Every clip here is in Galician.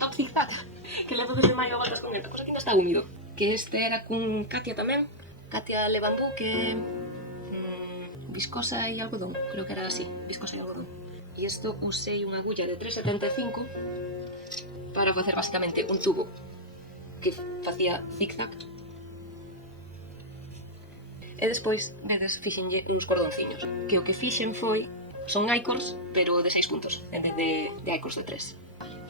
top zigzag que levo desde maio a voltas con esta, pois aquí ainda está húmido. Que este era con Katia tamén, Katia Levandú, que viscosa e algodón, creo que era así, viscosa e algodón. E isto usei unha agulla de 3,75 para facer basicamente un tubo que facía zigzag. E despois, vedes, fixenlle uns cordonciños, que o que fixen foi, son icors, pero de 6 puntos, en vez de icors de 3.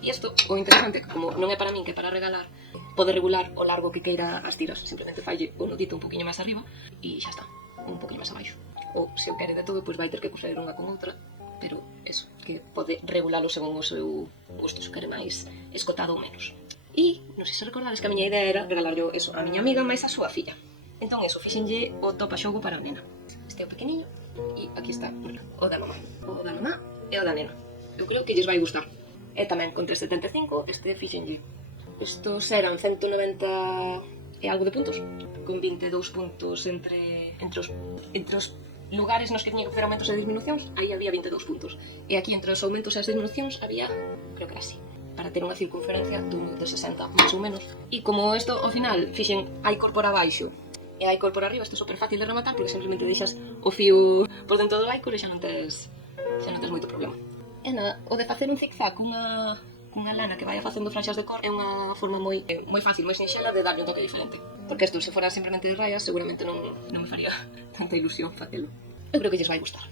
E isto, o interesante, que como non é para min, que é para regalar, pode regular o largo que queira as tiras, simplemente falle o nudito un poquinho máis arriba e xa está, un poquinho máis abaixo. Ou se o quere de todo, pois vai ter que coser unha con outra, pero eso, que pode regulalo según o seu gusto, se quere máis escotado ou menos. E, non sei se recordades que a miña idea era regalarlo eso a miña amiga máis a súa filla. Entón eso, fixenlle o topa xogo para a nena. Este é o pequeniño e aquí está o da mamá. O da mamá e o da nena. Eu creo que lles vai gustar. E tamén con 3,75 este fixenlle. Estos eran 190 e algo de puntos, con 22 puntos entre os lugares nos que tiña que facer aumentos e disminucións, aí había 22 puntos. E aquí entre os aumentos e as disminucións había, creo que era así, para ter unha circunferencia dun de 60, máis ou menos. E como isto, ao final, fixen icor por abaixo e icor por arriba, isto é super fácil de rematar, porque simplemente deixas o fío por dentro do icor e xa non tes moito problema. E nada, o de facer un zigzag cunha lana que vai facendo franxas de cor é unha forma moi fácil, moi sinxela de darlle un toque diferente. Porque isto, se fora simplemente de rayas, seguramente non me faría tanta ilusión facelo. Eu creo que lles vai gustar.